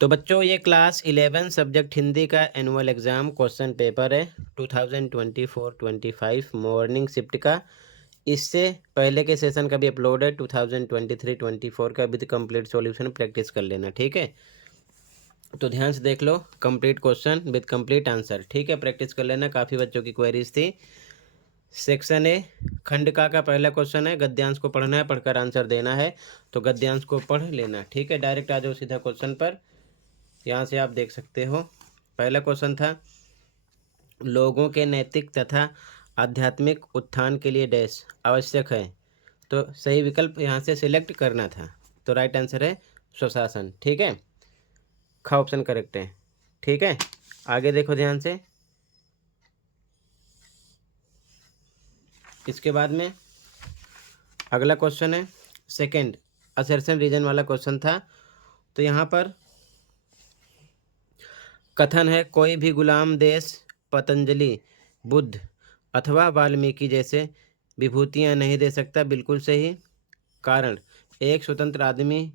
तो बच्चों ये क्लास 11 सब्जेक्ट हिंदी का एनुअल एग्ज़ाम क्वेश्चन पेपर है 2024-25 मॉर्निंग शिफ्ट का। इससे पहले के सेशन का भी अपलोड है 2023-24 का विद कंप्लीट सॉल्यूशन प्रैक्टिस कर लेना, ठीक है। तो ध्यान से देख लो, complete question with complete answer, ठीक है, प्रैक्टिस कर लेना। काफ़ी बच्चों की क्वेरीज थी। सेक्शन ए खंड का पहला क्वेश्चन है, गद्यांश को पढ़ना है, पढ़कर आंसर देना है। तो गद्यांश को पढ़ लेना, ठीक है। डायरेक्ट आ जाओ सीधा क्वेश्चन पर। यहाँ से आप देख सकते हो, पहला क्वेश्चन था लोगों के नैतिक तथा आध्यात्मिक उत्थान के लिए डैश आवश्यक है। तो सही विकल्प यहाँ से सिलेक्ट करना था। तो राइट आंसर है स्वशासन, ठीक है। ख ऑप्शन करेक्ट है, ठीक है। आगे देखो ध्यान से। इसके बाद में अगला क्वेश्चन है सेकंड असर्शन रीजन वाला क्वेश्चन था। तो यहाँ पर कथन है कोई भी गुलाम देश पतंजलि बुद्ध अथवा वाल्मीकि जैसे विभूतियाँ नहीं दे सकता। बिल्कुल सही। कारण एक स्वतंत्र आदमी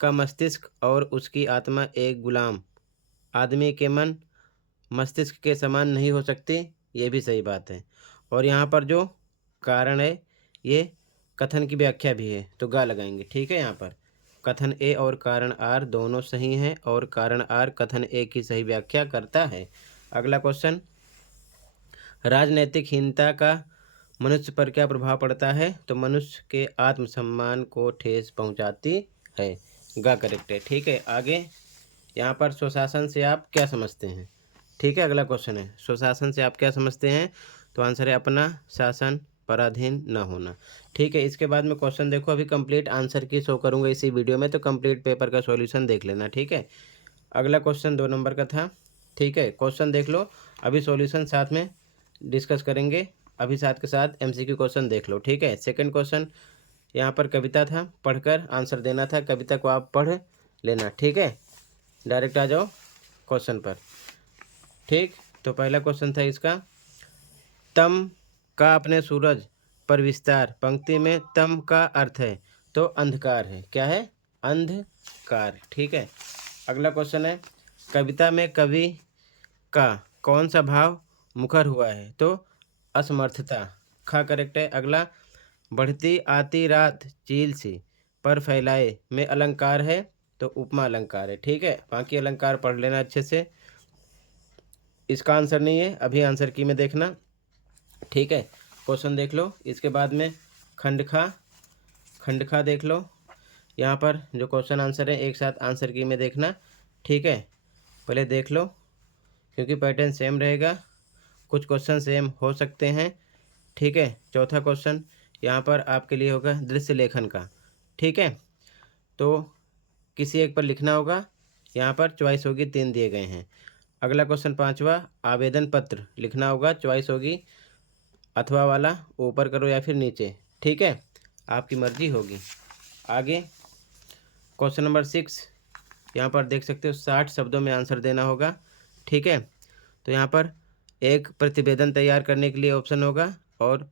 का मस्तिष्क और उसकी आत्मा एक गुलाम आदमी के मन मस्तिष्क के समान नहीं हो सकती। ये भी सही बात है। और यहाँ पर जो कारण है ये कथन की व्याख्या भी है, तो गा लगाएंगे, ठीक है। यहाँ पर कथन ए और कारण आर दोनों सही हैं और कारण आर कथन ए की सही व्याख्या करता है। अगला क्वेश्चन राजनैतिकहीनता का मनुष्य पर क्या प्रभाव पड़ता है। तो मनुष्य के आत्मसम्मान को ठेस पहुंचाती है। गा करेक्ट है, ठीक है। आगे यहाँ पर स्वशासन से आप क्या समझते हैं, ठीक है। अगला क्वेश्चन है स्वशासन से आप क्या समझते हैं। तो आंसर है अपना शासन पराधीन न होना, ठीक है। इसके बाद में क्वेश्चन देखो, अभी कंप्लीट आंसर की शो करूंगा इसी वीडियो में, तो कंप्लीट पेपर का सॉल्यूशन देख लेना, ठीक है। अगला क्वेश्चन 2 नंबर का था, ठीक है। क्वेश्चन देख लो, अभी सॉल्यूशन साथ में डिस्कस करेंगे। अभी साथ के साथ एमसीक्यू क्वेश्चन देख लो, ठीक है। सेकंड क्वेश्चन यहाँ पर कविता था, पढ़कर आंसर देना था। कविता को आप पढ़ लेना, ठीक है। डायरेक्ट आ जाओ क्वेश्चन पर, ठीक। तो पहला क्वेश्चन था इसका तम का अपने सूरज पर विस्तार। पंक्ति में तम का अर्थ है तो अंधकार है, क्या है, अंधकार, ठीक है। अगला क्वेश्चन है कविता में कवि का कौन सा भाव मुखर हुआ है। तो असमर्थता, खा करेक्ट है। अगला बढ़ती आती रात चील सी पर फैलाए में अलंकार है तो उपमा अलंकार है, ठीक है। बाकी अलंकार पढ़ लेना अच्छे से। इसका आंसर नहीं है, अभी आंसर की में देखना, ठीक है। क्वेश्चन देख लो। इसके बाद में खंडखा देख लो। यहाँ पर जो क्वेश्चन आंसर है एक साथ आंसर की में देखना, ठीक है। पहले देख लो क्योंकि पैटर्न सेम रहेगा, कुछ क्वेश्चन सेम हो सकते हैं, ठीक है। चौथा क्वेश्चन यहाँ पर आपके लिए होगा दृश्य लेखन का, ठीक है। तो किसी एक पर लिखना होगा, यहाँ पर चॉइस होगी, 3 दिए गए हैं। अगला क्वेश्चन पांचवा आवेदन पत्र लिखना होगा, चॉइस होगी अथवा वाला, ऊपर करो या फिर नीचे, ठीक है, आपकी मर्जी होगी। आगे क्वेश्चन नंबर 6 यहाँ पर देख सकते हो 60 शब्दों में आंसर देना होगा, ठीक है। तो यहाँ पर एक प्रतिवेदन तैयार करने के लिए ऑप्शन होगा और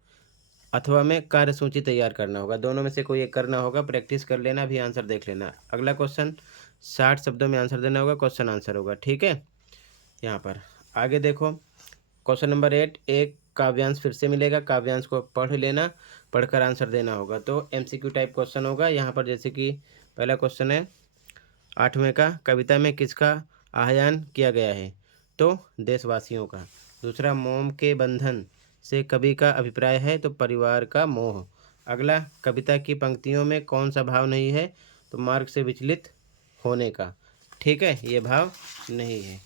अथवा में कार्यसूची तैयार करना होगा, दोनों में से कोई एक करना होगा। प्रैक्टिस कर लेना, भी आंसर देख लेना। अगला क्वेश्चन 60 शब्दों में आंसर देना होगा, क्वेश्चन आंसर होगा, ठीक है। यहाँ पर आगे देखो क्वेश्चन नंबर 8 एक काव्यांश फिर से मिलेगा, काव्यांश को पढ़ लेना, पढ़कर आंसर देना होगा। तो एमसीक्यू टाइप क्वेश्चन होगा यहाँ पर। जैसे कि पहला क्वेश्चन है 8वें का कविता में किसका आह्वान किया गया है। तो देशवासियों का। दूसरा मोम के बंधन से कवि का अभिप्राय है तो परिवार का मोह। अगला कविता की पंक्तियों में कौन सा भाव नहीं है। तो मार्ग से विचलित होने का, ठीक है, ये भाव नहीं है।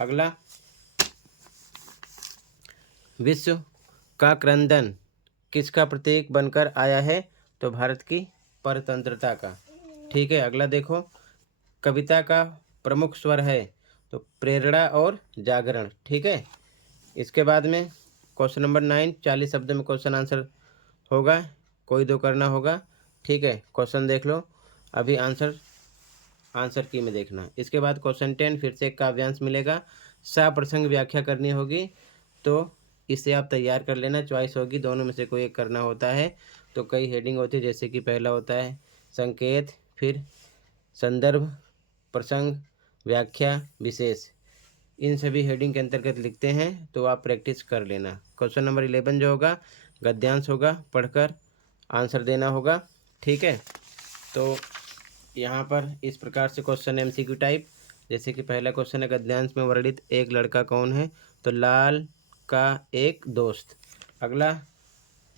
अगला विश्व का क्रंदन किसका प्रतीक बनकर आया है। तो भारत की परतंत्रता का, ठीक है। अगला देखो कविता का प्रमुख स्वर है तो प्रेरणा और जागरण, ठीक है। इसके बाद में क्वेश्चन नंबर 9 40 शब्द में क्वेश्चन आंसर होगा, कोई दो करना होगा, ठीक है। क्वेश्चन देख लो, अभी आंसर की में देखना। इसके बाद क्वेश्चन 10 फिर से एक काव्यांश मिलेगा, सा प्रसंग व्याख्या करनी होगी, तो इसे आप तैयार कर लेना, चॉइस होगी, दोनों में से कोई एक करना होता है। तो कई हेडिंग होती है, जैसे कि पहला होता है संकेत, फिर संदर्भ, प्रसंग, व्याख्या विशेष, इन सभी हेडिंग के अंतर्गत लिखते हैं, तो आप प्रैक्टिस कर लेना। क्वेश्चन नंबर 11 जो होगा गद्यांश होगा, पढ़कर आंसर देना होगा। ठीक है, तो यहाँ पर इस प्रकार से क्वेश्चन MCQ टाइप, जैसे कि पहला क्वेश्चन है गद्यांश में वर्णित एक लड़का कौन है, तो लाल का एक दोस्त। अगला,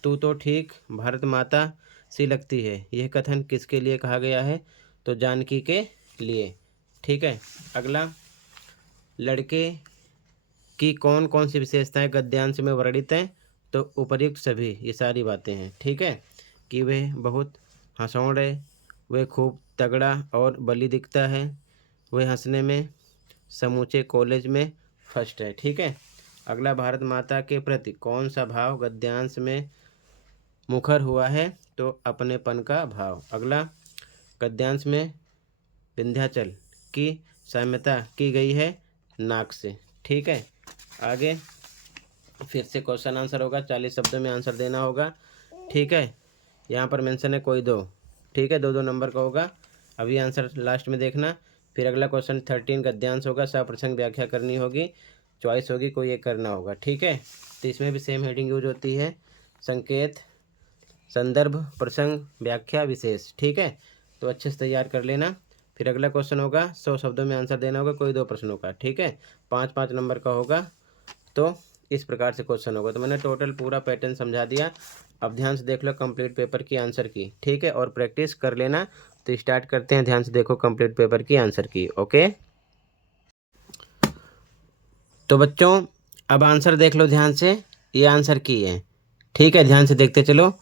तू तो ठीक भारत माता सी लगती है, यह कथन किसके लिए कहा गया है, तो जानकी के लिए। ठीक है, अगला, लड़के की कौन कौन सी विशेषताएं गद्यांश में वर्णित हैं, तो उपर्युक्त सभी, ये सारी बातें हैं। ठीक है, कि वह बहुत हंसौड़ है, वह खूब तगड़ा और बली दिखता है, वह हंसने में समूचे कॉलेज में फर्स्ट है। ठीक है, अगला, भारत माता के प्रति कौन सा भाव गद्यांश में मुखर हुआ है, तो अपनेपन का भाव। अगला, गद्यांश में विंध्याचल की साम्यता की गई है नाक से। ठीक है, आगे फिर से क्वेश्चन आंसर होगा, 40 शब्दों में आंसर देना होगा। ठीक है, यहाँ पर मेंशन है कोई दो। ठीक है, 2-2 नंबर का होगा, अभी आंसर लास्ट में देखना। फिर अगला क्वेश्चन 13 गद्यांश होगा, सप्रसंग व्याख्या करनी होगी, चॉइस होगी, कोई एक करना होगा। ठीक है, तो इसमें भी सेम हेडिंग यूज होती है, संकेत, संदर्भ, प्रसंग, व्याख्या विशेष। ठीक है, तो अच्छे से तैयार कर लेना। फिर अगला क्वेश्चन होगा 100 शब्दों में आंसर देना होगा, कोई 2 प्रश्नों का। ठीक है, 5-5 नंबर का होगा, तो इस प्रकार से क्वेश्चन होगा। तो मैंने टोटल पूरा पैटर्न समझा दिया, अब ध्यान से देख लो कंप्लीट पेपर की आंसर की। ठीक है, और प्रैक्टिस कर लेना। तो स्टार्ट करते हैं, ध्यान से देखो कंप्लीट पेपर की आंसर की। ओके, तो बच्चों अब आंसर देख लो ध्यान से, ये आंसर की है। ठीक है, ध्यान से देखते चलो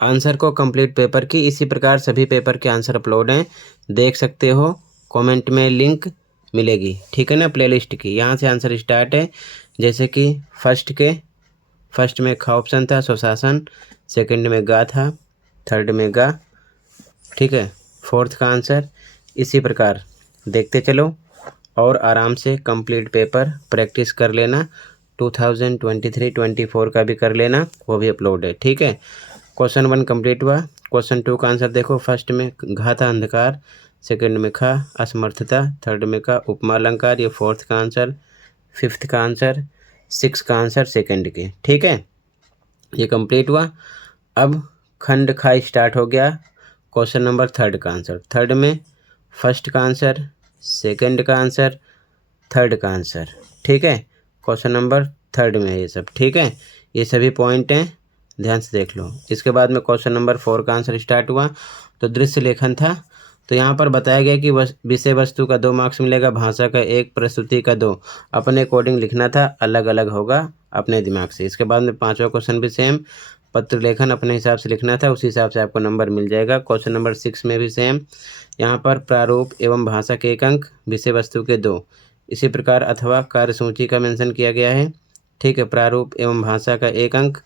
आंसर को कंप्लीट पेपर की। इसी प्रकार सभी पेपर के आंसर अपलोड हैं, देख सकते हो, कमेंट में लिंक मिलेगी। ठीक है ना, प्लेलिस्ट की, यहाँ से आंसर स्टार्ट है। जैसे कि फर्स्ट में खा ऑप्शन था, सुशासन, सेकंड में गा था, थर्ड में गा। ठीक है, फोर्थ का आंसर। इसी प्रकार देखते चलो और आराम से कंप्लीट पेपर प्रैक्टिस कर लेना। 2023-24 का भी कर लेना, वो भी अपलोड है। ठीक है, क्वेश्चन 1 कंप्लीट हुआ। क्वेश्चन 2 का आंसर देखो, फर्स्ट में घा था अंधकार, सेकंड में खा असमर्थता, थर्ड में का उपमा अलंकार, ये फोर्थ का आंसर, फिफ्थ का आंसर, 6 का आंसर सेकंड के। ठीक है, ये कंप्लीट हुआ। अब खंड खा स्टार्ट हो गया, क्वेश्चन नंबर थर्ड का आंसर, थर्ड में फर्स्ट का आंसर, सेकंड का आंसर, थर्ड का आंसर। ठीक है, क्वेश्चन नंबर थर्ड में है ये सब। ठीक है, ये सभी पॉइंट हैं, ध्यान से देख लो। इसके बाद में क्वेश्चन नंबर 4 का आंसर स्टार्ट हुआ, तो दृश्य लेखन था। तो यहाँ पर बताया गया कि विषय वस्तु का 2 मार्क्स मिलेगा, भाषा का 1, प्रस्तुति का 2। अपने अकॉर्डिंग लिखना था, अलग अलग होगा अपने दिमाग से। इसके बाद में 5वां क्वेश्चन भी सेम, पत्र लेखन अपने हिसाब से लिखना था, उसी हिसाब से आपको नंबर मिल जाएगा। क्वेश्चन नंबर 6 में भी सेम, यहाँ पर प्रारूप एवं भाषा के 1 अंक, विषय वस्तु के 2। इसी प्रकार अथवा कार्यसूची का मेंशन किया गया है। ठीक है, प्रारूप एवं भाषा का 1 अंक,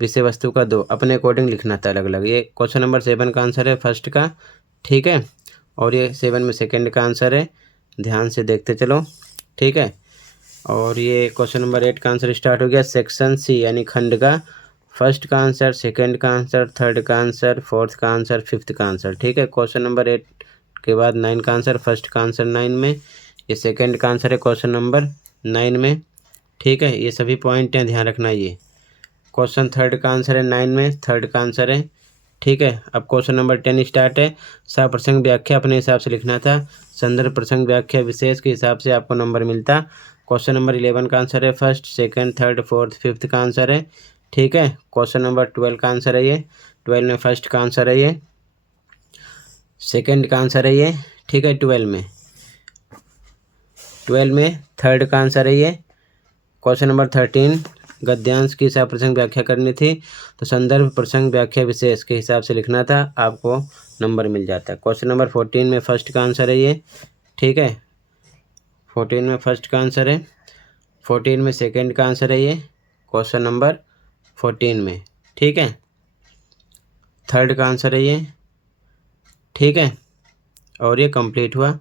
विषय वस्तु का 2, अपने अकॉर्डिंग लिखना था अलग अलग। ये क्वेश्चन नंबर 7 का आंसर है फर्स्ट का। ठीक है, और ये 7 में सेकंड का आंसर है, ध्यान से देखते चलो। ठीक है, और ये क्वेश्चन नंबर 8 का आंसर स्टार्ट हो गया, सेक्शन सी यानी खंड का, फर्स्ट का आंसर, सेकंड का आंसर, थर्ड का आंसर, फोर्थ का आंसर, फिफ्थ का आंसर। ठीक है, क्वेश्चन नंबर 8 के बाद 9 का आंसर, फर्स्ट का आंसर 9 में, ये सेकंड का आंसर है क्वेश्चन नंबर 9 में। ठीक है, ये सभी पॉइंट हैं, ध्यान रखना। ये क्वेश्चन थर्ड का आंसर है 9 में, थर्ड का आंसर है। ठीक है, अब क्वेश्चन नंबर 10 स्टार्ट है, सप्रसंग व्याख्या अपने हिसाब से लिखना था, संदर्भ प्रसंग व्याख्या विशेष के हिसाब से आपको नंबर मिलता। क्वेश्चन नंबर 11 का आंसर है first, second, third, fourth, fifth का आंसर है। ठीक है, क्वेश्चन नंबर 12 का आंसर है ये, 12 में फर्स्ट का आंसर है ये, सेकंड का आंसर है ये। ठीक है, 12 में थर्ड का आंसर है ये। क्वेश्चन नंबर 13 गद्यांश की सप्रसंग व्याख्या करनी थी, तो संदर्भ प्रसंग व्याख्या विशेष के हिसाब से लिखना था, आपको नंबर मिल जाता है। क्वेश्चन नंबर 14 में फर्स्ट का आंसर है ये। ठीक है, 14 में फर्स्ट का आंसर है, 14 में सेकंड का आंसर है ये, क्वेश्चन नंबर 14 में। ठीक है, थर्ड का आंसर है ये। ठीक है, और ये कंप्लीट हुआ।